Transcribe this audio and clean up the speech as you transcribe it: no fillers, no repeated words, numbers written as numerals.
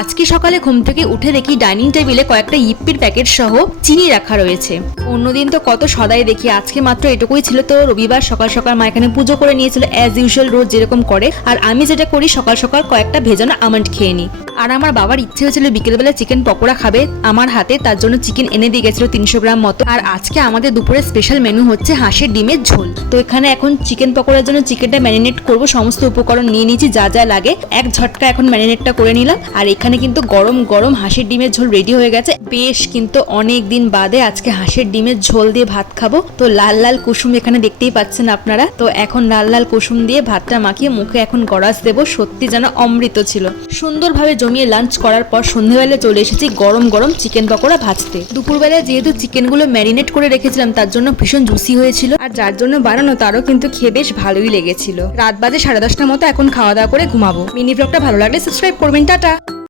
আজকে সকালে ঘুম থেকে উঠে দেখি ডাইনিং টেবিলে কয়েকটা ইপ্পির প্যাকেট সহ চিনি রাখা রয়েছে। অন্যদিন তো কত সদাই দেখি, আজকে মাত্র এটুকুই ছিল। তো রবিবার সকাল সকাল মা এখানে পুজো করে নিয়েছিল অ্যাজ ইউজুয়াল রোজ যেরকম করে। আর আমি যেটা করি সকাল সকাল কয়েকটা ভেজানো আমন্ড খেয়ে নিই। আর আমার বাবার ইচ্ছে হয়েছিল বিকেলবেলা চিকেন পকোড়া খাবে আমার হাতে, তার জন্য চিকেন এনে দিয়ে গেছিল 300 গ্রাম মতো। আর আজকে আমাদের দুপুরে স্পেশাল মেনু হচ্ছে হাঁসের ডিমের ঝোল। তো এখানে এখন চিকেন পকোড়ার জন্য চিকেনটা ম্যারিনেট করব, সমস্ত উপকরণ নিয়ে নিয়েছি যা যা লাগে, এক ঝটকা এখন ম্যারিনেটটা করে নিলাম। আর এখানে কিন্তু গরম গরম হাঁসের ডিমের ঝোল রেডি হয়ে গেছে। বেশ কিন্তু অনেক দিন বাদে আজকে হাঁসের ডিমের ঝোল দিয়ে ভাত খাবো। তো লাল লাল কুসুম এখানে দেখতেই পাচ্ছেন আপনারা। তো এখন লাল লাল কুসুম দিয়ে ভাতটা মাখিয়ে মুখে এখন গড়াস দেবো। সত্যি যেন অমৃত ছিল। সুন্দরভাবে জমিয়ে লাঞ্চ করার পর সন্ধ্যেবেলা চলে এসেছি গরম গরম চিকেন পকোড়া ভাজতে। দুপুরবেলায় যেহেতু চিকেনগুলো ম্যারিনেট করে রেখেছিলাম তার জন্য ভীষণ জুসি হয়েছিল, আর যার জন্য বানানো তারও কিন্তু খেয়ে বেশ ভালোই লেগেছিল। রাত বাজে 10:30 মতো, এখন খাওয়া দাওয়া করে ঘুমাবো। মিনি ব্লগটা ভালো লাগলে সাবস্ক্রাইব করবেন। টাটা।